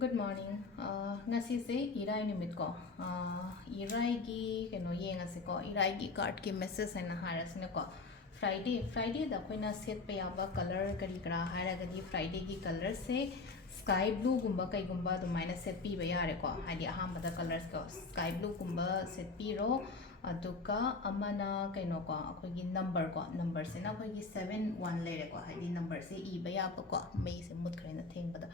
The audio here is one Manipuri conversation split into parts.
Good morning. Ngasi se irai numit ko. Irai gi keno yengasi ko. Irai gi card ki message na haras ne ko. Friday da koi na set pe yaba color kari kara hara gadi Friday gi color se sky blue gumba kai gumba do minus set pi ba yare ko. Hadi aham bada colors ko sky blue gumba set pi ro aduka amana kaino ko akogi number ko number se na akogi 71 lere ko hadi number se I ba ya ko mai se mut kare na theng bada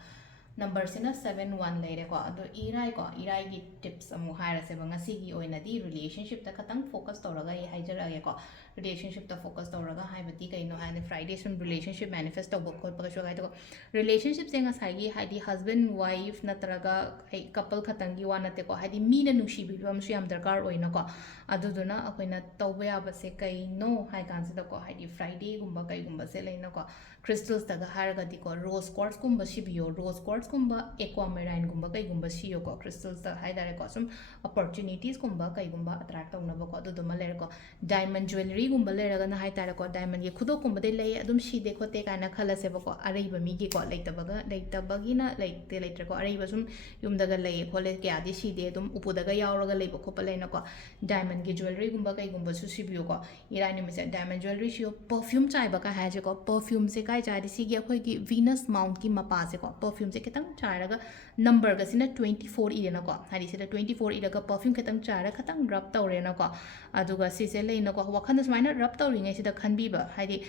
number sina 71 leire ko ado irai gi tips amu haira se banga sigi oina di relationship ta katang focus tawraga I haijara ge ko relationship ta focus tawraga haibati kaino haine Friday sun relationship manifest tawbo ko pa so ga relationship se nga sai gi haidi husband wife natraga ai couple khatang gi wana te ko haidi mi na nushi bi bam su yam darkar oina ko adu duna akoina tawba ya ba se kaino hai kan se ko haidi Friday gumba kai gumba se leina ko crystals taga haraga di ko rose quartz gumba shibiyo rose quartz gumba aquamarine gumba kai gumba shiyo ko crystals ta haidare ko sum opportunities gumba kai gumba attract tawna ba ko adu duma lere ko diamond jewelry gumba lere ga na haitare ko diamond ge khudo gumba de lei adum shi de khote kana khala se ba ko arei ba mi gi ko leita bagi na leite leitra ko arei ba sum yum daga lei khole kya di shi de adum upu daga yauraga lei ba khopa leina ko diamond ge jewelry gumba kai gumba su shibiyo ko irani mi se diamond jewelry shiyo perfume chai ba ka haje ko perfume se kai chai si gi akhoi gi venus mount ki mapa se ko perfume se kitang charaga number ga sina 24 irena ko hari sida 24 iraga perfume kitang chara khatang rub tawrena ko aduga si se leina ko wakhanda smaina rub tawringai sida khanbi ba hari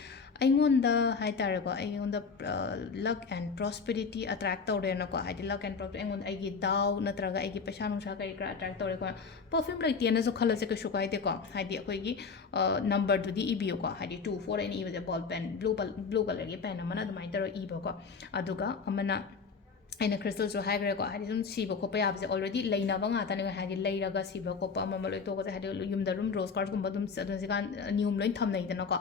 aingonda hai tare ko aingonda luck and prosperity attract tawrena ko hari luck and prosperity aingonda ai gi daw natraga ai gi paisa nungsa kai kra attract tawre ko perfume lai tiana so khala se ka shukai te ko hari akhoi gi number to di ibiyo ko hari 2 4 and iba ball pen blue color gi pen amana dumai taro iba ko aduga amana aina crystal so hagre ko hari sum siba ko pa yabse already leina ba nga tan hari leiraga siba ko pa mama loi to ko hari yum da room rose cards gumba dum sadun se kan nium loin tham nei dana ko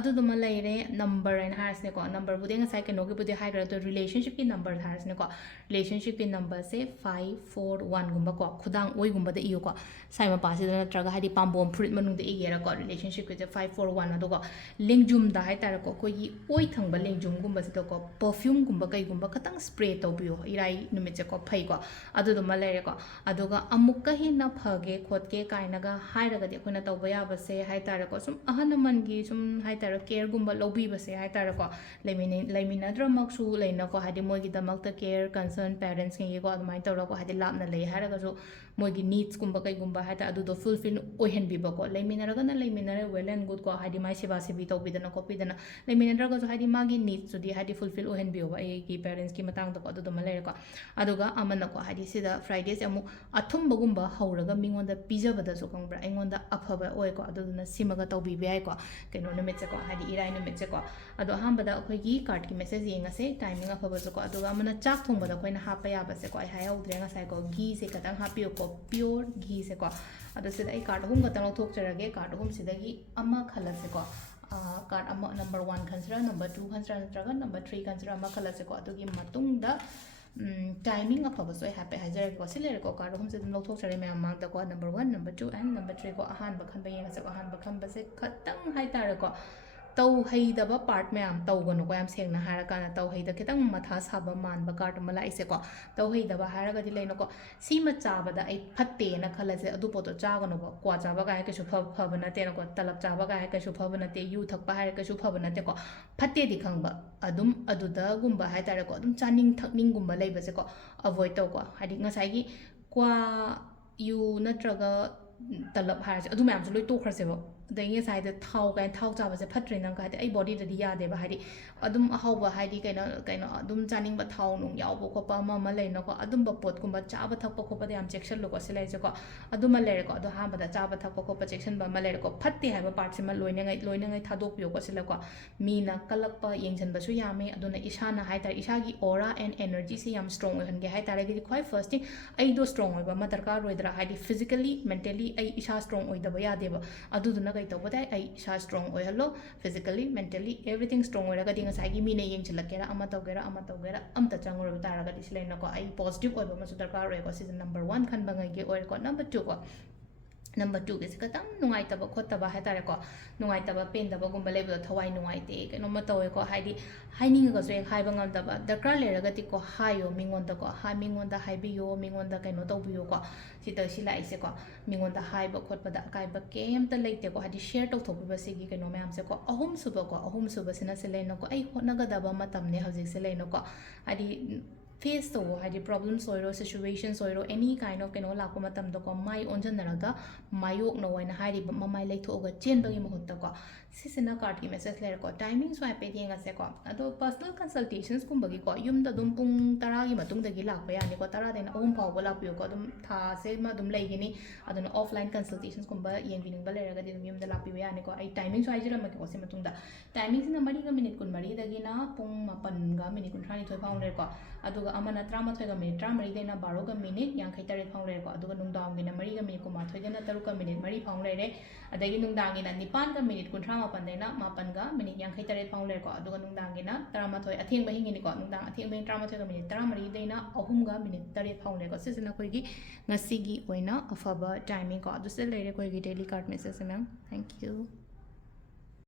adu dum leire number and has ne ko number bu de nga sai ke no ge bu de hagre to relationship ki number has ne ko relationship ki number se 541 gumba ko khudang oi gumba de iyo ko sai ma pa se na traga hari pambom fruit manung de igera ko relationship ki 541 adu ko lingjum da hai tar ko ko yi oi thang ba lingjum gumba se to ko perfume gumba kai gumba khatang spray to biyo irai numit se ko phai ko adu dum lere ko aduga amukka hi na phage khotke kainaga hairaga de khona tawba ya ba se hai tar ko sum ahanaman gi sum hai tar care gumba lobi ba se hai tar ko leimina dramak su leina ko hadi moi gi damak ta care concern parents ngi ko admai tawra ko hadi lapna lei haraga so moi gi needs gumba kai gumba hai ta adu do fulfill ohen bi ba ko leimina raga na leimina re well and good ko hadi mai seba se bi to bidana ko bidana leimina raga so hadi magi needs so di hadi fulfill ohen bi ba ai gi parents ki matang to ko adu dum lere ko aduga amana ko hadi sida fridays amu athumba gumba hauraga mingonda pijabada so kangbra aingonda aphaba oi ko aduna simaga tawbi bi ai ko keno numit se ko hadi irai numit se ko ado hambada akhoi gi card ki message yenga se timing aphaba so ko aduga amana chak thongba da koina hapa ya ba se ko ai hai haudre nga sai ko gi se katang hapiyo ko pure gi se ko ado sida ai card hum katang thok charage card hum sida gi ama khala se ko card ama number 1 consider number 2 consider natraga number 3 consider ama khala se ko adugi matungda timing aphaba so happy hajar ko silere ko card hum se dum lothok chare me amang da ko number 1 number 2 and number 3 ko ahan ba khan ba yenga se ko ahan ba khan ba se khatang hai tar ko tau hei da ba part me am tau gonu ko am seng na hara kana tau hei da kitang matha saba man ba card mala ise ko tau hei da ba hara ga di leino ko si ma cha ba da ai phatte na khala se adu poto cha gonu ba kwa cha ba ga ke su pha ba na te na ko talak cha ba ga ke su pha ba na te yu thak ba ha ke su pha ba na te ko phatte di khang ba adum adu da gumba hai tar ko adum chaning thakning gumba lei ba se ko avoid to ko hadi ngasai gi kwa yu natraga talab har adu mayam su loi to khar se ba dai sai da thau kai thau cha ba se phatre nang ka ai body da ya de ba hari adum ahau ba hari kaina adum chaning ba thau nung yaw bo ko pa ma lei na ko adum ba pot kum ba cha ba thak pa ko pa de am section lo ko se lai se ko adum ma le ko adu ha ba da cha ba thak pa ko pa section ba ma le ko phatte ha ba part se ma loina ngai thadok pyo ko se la ko mi na kalak pa yengjan ba su ya me aduna isa na hai tar isa gi aura and energy se yam strong han ge hai tar gi khoi first thing ai do strong oi ba ma darkar roi dra hai physically mentally ai isa strong oi da ba ya de ba adu duna kai to ba dai ai isa strong oi hello physically mentally everything strong oi ra ga ding sai gi mi ne yeng chilak kera ama to gera am ta chang ro ta ra ga dis lai na ko ai positive oi ba ma su darkar roi ko season number 1 khan ba ngai ge oi ko number 2 ko Number 2 is katang nungai taba khotaba haitare ko nungai taba pen taba gumba level thawai nungai te keno ma tawe ko haidi haining ga so hai bangam taba dakra le raga ti ko hayo mingon da ko ha mingon da hai bi yo mingon da keno to bi yo ko sita sila ise ko mingon da hai ba khot pada kai ba kem ta leite ko hadi share to thok ba sigi keno mayam se ko ahum suba sina se le no ko ai hotna ga da ba matam ne hajik se le no ko hadi face to hadi problems oiro situations oiro any kind of keno lakpa matam do ko mai onjan naraga mayok no waina hari mamai leitho ga chen bagi mahutta ko sisina card ki message le ko timing swipe pe yenga se ko ado personal consultations kum bagi ko yum da dum pung tara gi matung da gi lakpa ya ni ko tara den om phaw ba lakpi ko dum tha se ma dum lai gi ni aduna offline consultations kum ba yeng bining ba le raga dum yum da lakpi ya ni ko ai timing swipe jira ma ko se matung da timing sina mari ga minute kun mari da gi na pung mapan ga minute kun thani thoi phaw le ko aduga amana 33 ga minute 33 dena 12 ga minute yang khai tare phang le ko aduga nungdam gi na 3 ga minute ko ma thoi dena 3 ga minute 3 phang le re adagi nungdang gi na 9 ga minute 38 dena 9 ga minute yang khai tare phang le ko aduga nungdang gi na 13 atheng ba hingi ni ko nungdang atheng ba 13 ga minute 13 dena 3 ga minute 3 phang le ko sisina khoi gi ngasi gi oina afaba timing ko adu se le re khoi gi daily card message ma'am thank you